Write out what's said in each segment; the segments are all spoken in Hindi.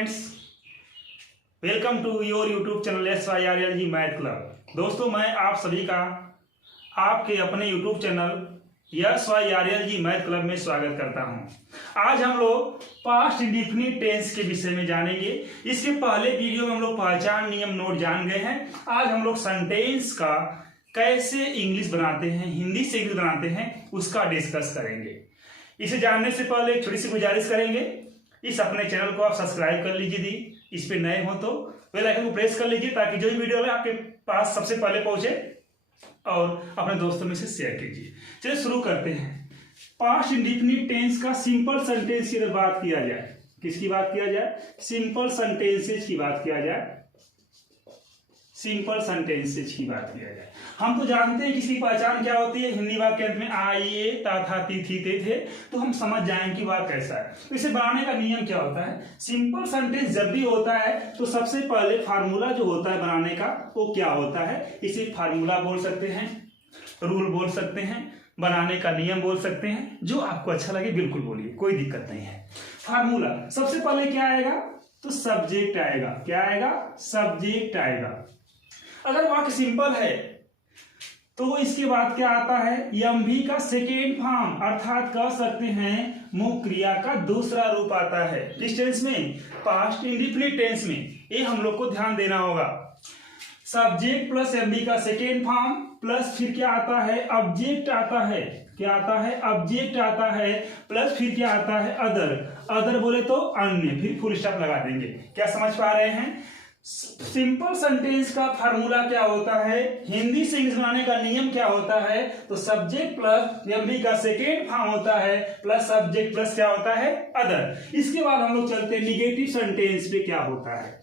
Friends, welcome to your YouTube channel SYRLG math club. दोस्तों, मैं आप सभी का आपके अपने YouTube channel SYRLG math club में स्वागत करता हूं। आज हम लोग पास्ट इंडिफिनिट टेंस के विषय में जानेंगे। इसके पहले वीडियो में हम लोग पहचान नियम नोट जान गए हैं। आज हम लोग सेंटेंस का कैसे इंग्लिश बनाते हैं, हिंदी से इंग्लिश बनाते हैं, उसका डिस्कस करेंगे। इसे जानने से पहले एक छोटी सी गुजारिश करेंगे, इस अपने चैनल को आप सब्सक्राइब कर लीजिए। दी इस पे नए हो तो बेल आइकन को प्रेस कर लीजिए ताकि जो भी वीडियो है आपके पास सबसे पहले पहुंचे और अपने दोस्तों में से शेयर कीजिए। चलिए शुरू करते हैं। पास्ट इंडिफिनिट टेंस का सिंपल सेंटेंस की अगर बात किया जाए, किसकी बात किया जाए? सिंपल सेंटेंसेज की बात किया जाए। सिंपल सेंटेंसेज की बात किया जाए। हम तो जानते हैं कि इसकी पहचान क्या होती है। हिंदी वाक्य में आ, ये, ता, था, ती, थी, ते, थे, तो हम समझ जाएंगे कि बात कैसा है। तो इसे बनाने का नियम क्या होता है? सिंपल सेंटेंस जब भी होता है तो सबसे पहले फार्मूला जो होता है बनाने का वो क्या होता है? इसे फार्मूला बोल सकते हैं, रूल बोल सकते हैं, बनाने का नियम बोल सकते हैं। जो आपको अच्छा लगे बिल्कुल बोलिए, कोई दिक्कत नहीं है। फार्मूला सबसे पहले क्या आएगा? तो सब्जेक्ट आएगा। क्या आएगा? सब्जेक्ट आएगा। अगर वाक्य सिंपल है तो इसके बाद क्या आता है? एमवी का सेकेंड फॉर्म, अर्थात कह सकते हैं मुख्य क्रिया का दूसरा रूप आता है। किस टेंस में? पास्ट इंडिफिनिट टेंस में। ये हम लोग को ध्यान देना होगा। सब्जेक्ट प्लस एमवी का सेकेंड फॉर्म प्लस फिर क्या आता है? ऑब्जेक्ट आता है। क्या आता है? ऑब्जेक्ट आता है प्लस फिर क्या आता है? अदर। अदर बोले तो अन्य, फिर फुल स्टॉप लगा देंगे। क्या समझ पा रहे हैं? सिंपल सेंटेंस का फार्मूला क्या होता है? हिंदी से इंग्लिश बनाने का नियम क्या होता है? तो सब्जेक्ट प्लस एमवी का सेकेंड फॉर्म होता है प्लस सब्जेक्ट प्लस क्या होता है? अदर। इसके बाद हम लोग चलते हैं निगेटिव सेंटेंस पे। क्या होता है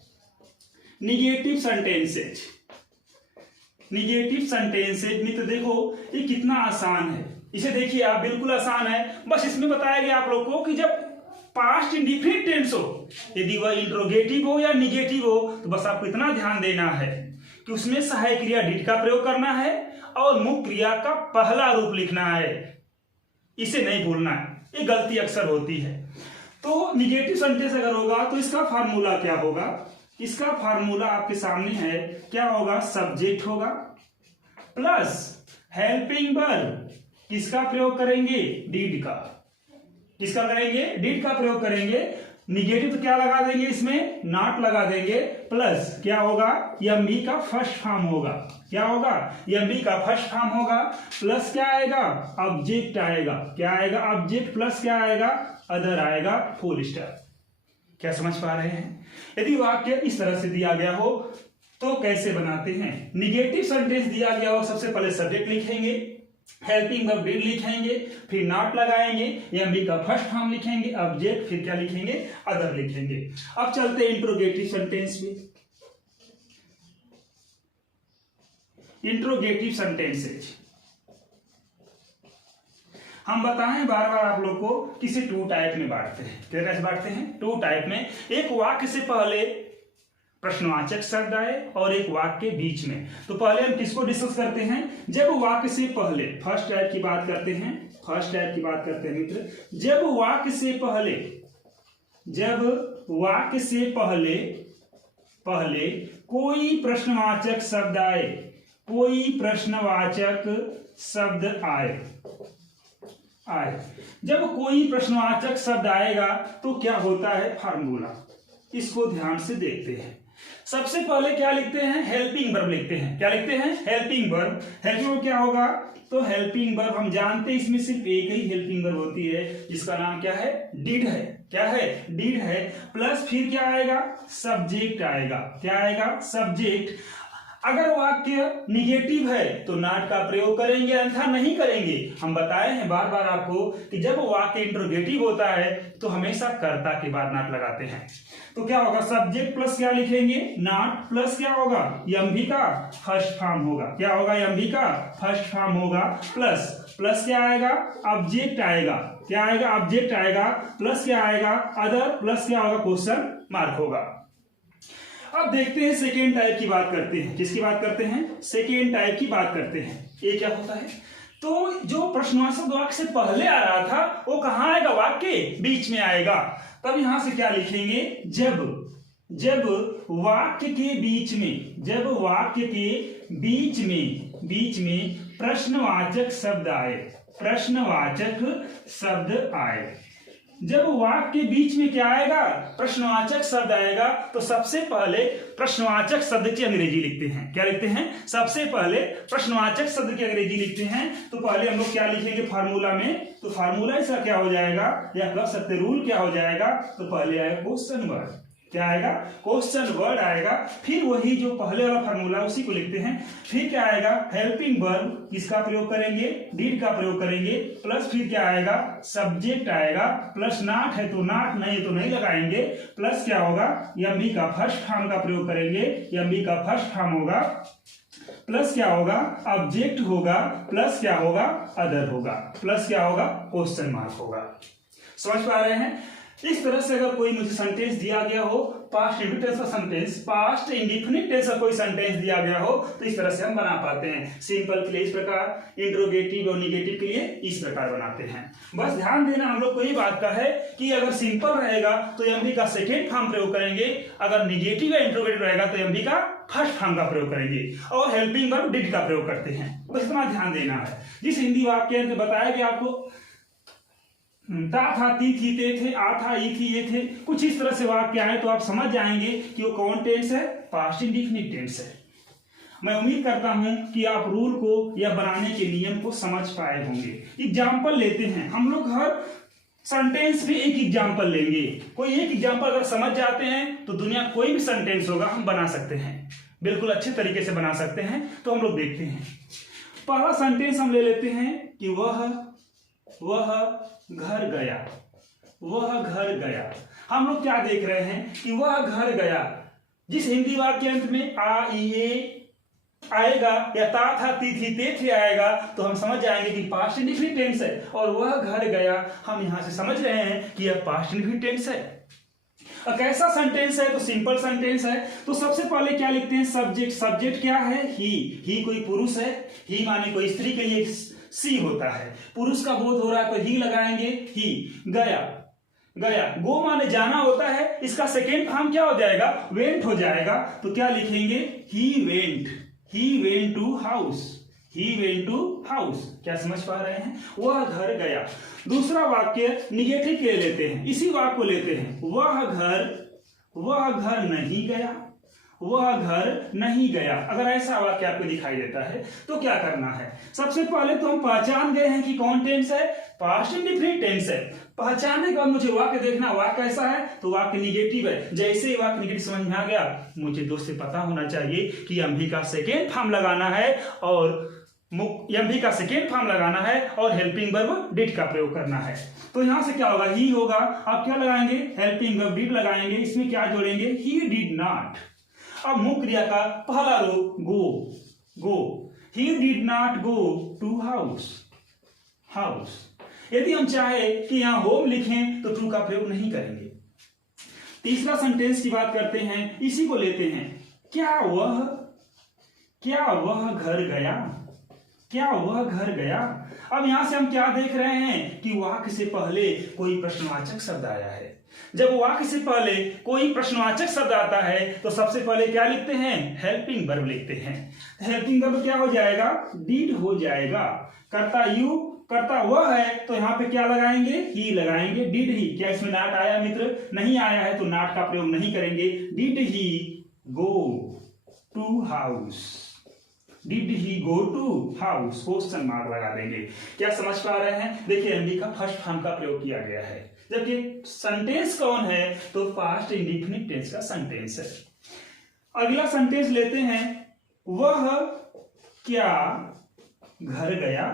निगेटिव सेंटेंसेज? निगेटिव सेंटेंसेज में तो देखो ये कितना आसान है। इसे देखिए आप, बिल्कुल आसान है। बस इसमें बताया गया आप लोग को कि जब पास्ट इंडिफिनिट टेंस हो, यदि वह इंट्रोगेटिव हो या निगेटिव हो, तो बस आपको इतना ध्यान देना है कि उसमें सहायक क्रिया डिड का प्रयोग करना है और मुख्य क्रिया का पहला रूप लिखना है। इसे नहीं भूलना है, ये गलती अक्सर होती है। तो निगेटिव सेंटेंस अगर होगा तो इसका फार्मूला क्या होगा? इसका फार्मूला आपके सामने है। क्या होगा? सब्जेक्ट होगा प्लस हेल्पिंग वर्ब। किसका प्रयोग करेंगे? डिड का। किसका करेंगे? डिड का प्रयोग करेंगे। निगेटिव तो क्या लगा देंगे? इसमें नॉट लगा देंगे। प्लस क्या होगा? एमवी का फर्स्ट फॉर्म होगा। क्या होगा? एमवी का फर्स्ट फॉर्म होगा प्लस क्या आएगा? ऑब्जेक्ट आएगा। क्या आएगा? ऑब्जेक्ट प्लस क्या आएगा? अदर आएगा, फुल स्टॉप। क्या समझ पा रहे हैं? यदि वाक्य इस तरह से दिया गया हो तो कैसे बनाते हैं? निगेटिव सेंटेंस दिया गया हो, सबसे पहले सब्जेक्ट लिखेंगे, हेल्पिंग वर्ब डिड लिखेंगे, फिर नॉट लगाएंगे, एमवी का फर्स्ट फॉर्म लिखेंगे, ऑब्जेक्ट, फिर क्या लिखेंगे? अदर लिखेंगे। अब चलते हैं इंट्रोगेटिव सेंटेंस में। इंट्रोगेटिव सेंटेंसेज हम बताएं बार बार आप लोग को किसी टू टाइप में बांटते हैं। कैसे बांटते हैं? टू टाइप में। एक वाक्य से पहले प्रश्नवाचक शब्द आए और एक वाक्य के बीच में। तो पहले हम किसको डिस्कस करते हैं? जब वाक्य से पहले, फर्स्ट टाइप की बात करते हैं। फर्स्ट टाइप की बात करते हैं मित्र, जब वाक्य से पहले कोई प्रश्नवाचक शब्द आए, कोई प्रश्नवाचक शब्द आए। जब कोई प्रश्नवाचक शब्द आएगा तो क्या होता है? फार्मूला। इसको ध्यान से देखते हैं। सबसे पहले क्या लिखते हैं? हेल्पिंग वर्ब लिखते हैं। क्या लिखते हैं? Helping verb. हेल्पिंग वर्ब क्या होगा? तो हेल्पिंग वर्ब हम जानते हैं इसमें सिर्फ एक ही हेल्पिंग वर्ब होती है जिसका नाम क्या है? डिड है। क्या है? डिड है। प्लस फिर क्या आएगा? सब्जेक्ट आएगा। क्या आएगा? सब्जेक्ट। अगर वाक्य निगेटिव है तो नॉट का प्रयोग करेंगे, अन्यथा नहीं करेंगे। हम बताए हैं बार बार आपको कि जब वाक्य इंट्रोगेटिव होता है तो हमेशा कर्ता के बाद नॉट लगाते हैं। तो क्या होगा? सब्जेक्ट प्लस क्या लिखेंगे? नॉट प्लस क्या होगा? एमवी का फर्स्ट फॉर्म होगा। क्या होगा? एमवी का फर्स्ट फॉर्म होगा प्लस क्या आएगा? ऑब्जेक्ट आएगा। क्या आएगा? ऑब्जेक्ट आएगा प्लस क्या आएगा? अदर प्लस क्या होगा? क्वेश्चन मार्क होगा। अब देखते हैं सेकेंड टाइप की बात करते हैं। किसकी बात करते हैं? सेकेंड टाइप की बात करते हैं। ये क्या होता है? तो जो प्रश्नवाचक वाक्य से पहले आ रहा था वो कहाँ आएगा, वाक्य के बीच में आएगा। तब यहां से क्या लिखेंगे, जब वाक्य के बीच में, जब वाक्य के बीच में प्रश्नवाचक शब्द आए, प्रश्नवाचक शब्द आए। जब वाक्य के बीच में क्या आएगा, प्रश्नवाचक शब्द आएगा, तो सबसे पहले प्रश्नवाचक शब्द की अंग्रेजी लिखते हैं। क्या लिखते हैं, सबसे पहले प्रश्नवाचक शब्द की अंग्रेजी लिखते हैं। तो पहले हम लोग क्या लिखेंगे फार्मूला में, तो फार्मूला इसका क्या हो जाएगा, या कह सकते रूल क्या हो जाएगा, तो पहले आएगा क्वेश्चन वर्ड। क्या आएगा, क्वेश्चन वर्ड आएगा। फिर वही जो पहले वाला फार्मूला उसी को लिखते हैं। फिर क्या आएगा, हेल्पिंग वर्ब, किसका प्रयोग करेंगे, डिड का प्रयोग करेंगे। प्लस फिर क्या आएगा, सब्जेक्ट आएगा। प्लस नॉट है तो नॉट, नहीं है तो नहीं लगाएंगे। प्लस क्या होगा, एमवी का फर्स्ट फॉर्म का प्रयोग करेंगे, एमवी का फर्स्ट फॉर्म होगा। प्लस क्या होगा, ऑब्जेक्ट होगा। प्लस क्या होगा, अदर होगा। प्लस क्या होगा, क्वेश्चन मार्क होगा। समझ पा रहे हैं। इस तरह से अगर कोई मुझे सेंटेंस दिया गया हो, पास्ट इंडिफिनिट का सेंटेंस, पास्ट इंडिफिनिट टेंस का कोई सेंटेंस दिया गया हो, तो इस तरह से हम बना पाते हैं। सिंपल के लिए इस प्रकार, इंट्रोगेटिव और निगेटिव के लिए इस प्रकार बनाते हैं। बस ध्यान देना हम लोग को ये बात का है कि अगर सिंपल रहेगा तो एमवी का सेकेंड फॉर्म प्रयोग करेंगे, अगर निगेटिव या इंट्रोगेटिव रहेगा तो एमवी का फर्स्ट फॉर्म का प्रयोग करेंगे, और हेल्पिंग वर्ब डिड का प्रयोग करते हैं। बस इतना ध्यान देना है। जिस हिंदी वाक्य में बताया गया आपको, ता था, ती थी, ते थे, आ था, ई थी, ये थे, कुछ इस तरह से वाक्य आए तो आप समझ जाएंगे कि वो कौन टेंस है, पास्ट इंडिफिनिट टेंस है। मैं उम्मीद करता हूं कि आप रूल को या बनाने के नियम को समझ पाए होंगे। एग्जाम्पल लेते हैं हम लोग, हर सेंटेंस पे एक एग्जाम्पल लेंगे। कोई एक एग्जाम्पल अगर समझ जाते हैं तो दुनिया कोई भी सेंटेंस होगा हम बना सकते हैं, बिल्कुल अच्छे तरीके से बना सकते हैं। तो हम लोग देखते हैं, पहला सेंटेंस हम ले लेते हैं कि वह घर गया, वह घर गया। हम लोग क्या देख रहे हैं कि वह घर गया। जिस हिंदी वाक्य अंत में आ, ई, ए आएगा या ता था, ती थी, ते थे आएगा, तो हम समझ जाएंगे कि पास्ट इंडिफिनिट टेंस है। और वह घर गया, हम यहां से समझ रहे हैं कि यह पास्ट इंडिफिनिट टेंस है। कैसा सेंटेंस है, तो सिंपल सेंटेंस है। तो सबसे पहले क्या लिखते हैं, सब्जेक्ट। सब्जेक्ट क्या है, ही कोई पुरुष है, ही माने कोई स्त्री के लिए सी होता है, पुरुष का बोध हो रहा है तो ही लगाएंगे, ही। गया, गो माने जाना होता है, इसका सेकेंड फॉर्म क्या हो जाएगा, वेंट हो जाएगा। तो क्या लिखेंगे, he went to house, he went to house. क्या समझ पा रहे हैं, वह घर गया। दूसरा वाक्य निगेटिव के लेते हैं, इसी वाक्य को लेते हैं, वह घर नहीं गया, वह घर नहीं गया। अगर ऐसा वाक्य आपको दिखाई देता है तो क्या करना है, सबसे पहले तो हम पहचान गए हैं कि कौन टेंस है, पास्ट इंडिफिनिट टेंस है। पहचानने के बाद मुझे वाक्य देखना, वाक्य कैसा है, तो वाक्य निगेटिव है। जैसे ही वाक्य निगेटिव समझ में आ गया, मुझे दोस्त से पता होना चाहिए कि एमवी का सेकेंड फॉर्म लगाना है, और एमवी का सेकेंड फॉर्म लगाना है, और हेल्पिंग वर्ब डिड का प्रयोग करना है। तो यहां से क्या होगा, ही होगा। आप क्या लगाएंगे, हेल्पिंग वर्ब डिड लगाएंगे। इसमें क्या जोड़ेंगे, ही डिड नॉट। अब मुख्य क्रिया का पहला रूप go, he did not go to house. यदि हम चाहे कि यहां होम लिखें तो टू का प्रयोग नहीं करेंगे। तीसरा सेंटेंस की बात करते हैं, इसी को लेते हैं, क्या वह घर गया, क्या वह घर गया। अब यहां से हम क्या देख रहे हैं कि वाक्य से पहले कोई प्रश्नवाचक शब्द आया है। जब वाक्य से पहले कोई प्रश्नवाचक शब्द आता है तो सबसे पहले क्या लिखते हैं, हेल्पिंग वर्ब लिखते हैं। हेल्पिंग वर्ब क्या हो जाएगा, डिड हो जाएगा। करता वह है तो यहाँ पे क्या लगाएंगे, ही लगाएंगे, डिड ही। क्या इसमें नॉट आया मित्र, नहीं आया है तो नॉट का प्रयोग नहीं करेंगे। Did he go to house, did he go to house, question mark लगा देंगे। क्या समझ पा रहे हैं, देखिए एमवी का फर्स्ट फॉर्म का प्रयोग किया गया है। जबकि सेंटेंस कौन है, तो पास्ट इंडिफिनिट टेंस का सेंटेंस है। अगला सेंटेंस लेते हैं, वह क्या घर गया,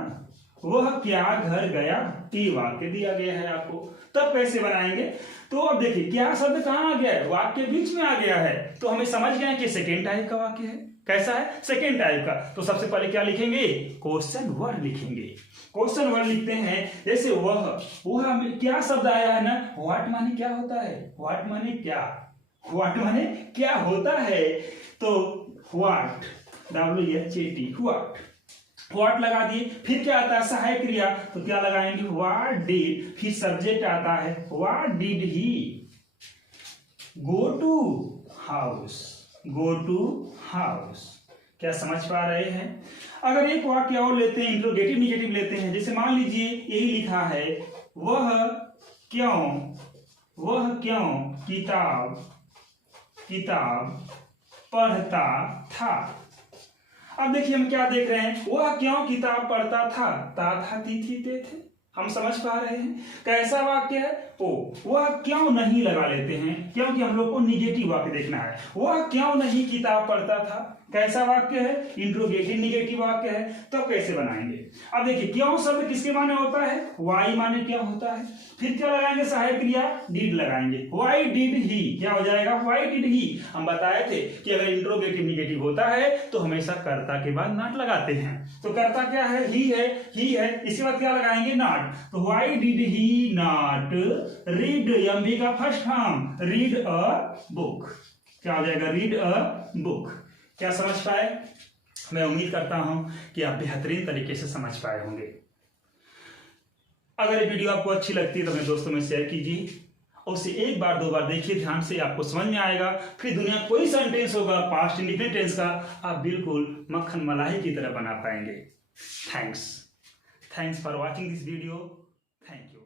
वह क्या घर गया। ये वाक्य दिया गया है आपको, तब कैसे बनाएंगे, तो अब देखिए क्या शब्द कहां आ गया है, वाक्य बीच में आ गया है। तो हमें समझ गया कि सेकेंड टाइप का वाक्य है। कैसा है, सेकेंड टाइप का। तो सबसे पहले क्या लिखेंगे, क्वेश्चन वर्ड लिखेंगे। क्वेश्चन वर्ड लिखते हैं, जैसे वह में क्या शब्द आया है ना, व्हाट माने क्या होता है, व्हाट माने क्या होता है। तो व्हाट, WHAT, व्हाट। व्हाट लगा दिए, फिर क्या आता है सहायक क्रिया, तो क्या लगाएंगे व्हाट डिड, फिर सब्जेक्ट आता है what did he go to house, go to house. क्या समझ पा रहे हैं? अगर एक वाक्य और लेते हैं, इंट्रोगेटिव निगेटिव लेते हैं, जैसे मान लीजिए यही लिखा है वह क्यों किताब पढ़ता था। अब देखिए हम क्या देख रहे हैं, वह क्यों किताब पढ़ता था, था ती थी ते थे। हम समझ पा रहे हैं कैसा वाक्य है? ओ, वह क्यों नहीं लगा लेते हैं, क्योंकि हम लोग को निगेटिव वाक्य देखना है। वह क्यों नहीं किताब पढ़ता था, कैसा वाक्य है? इंट्रोगेटिव निगेटिव वाक्य है। तो कैसे बनाएंगे? अब देखिए क्यों शब्द किसके माने होता है? वाई माने क्या होता है। फिर क्या लगाएंगे? सहायक क्रिया डिड लगाएंगे। वाई डिड ही, क्या हो जाएगा? वाई डिड ही। हम बताए थे कि अगर इंट्रोगेटिव निगेटिव होता है तो हमेशा कर्ता के बाद नॉट लगाते हैं। तो कर्ता क्या है? ही है, इसके बाद क्या लगाएंगे? नॉट। तो why did he not read, एमबी का first form read a book. क्या हो जाएगा? Read a book. क्या समझ पाए? मैं उम्मीद करता हूं कि आप बेहतरीन तरीके से समझ पाए होंगे। अगर ये वीडियो आपको अच्छी लगती है तो अपने दोस्तों में शेयर कीजिए और उसे एक बार दो बार देखिए ध्यान से, आपको समझ में आएगा। फिर दुनिया कोई सेंटेंस होगा पास्ट इंडिफिनिट टेंस का, आप बिल्कुल मक्खन मलाई की तरह बना पाएंगे। Thanks for watching this video. Thank you.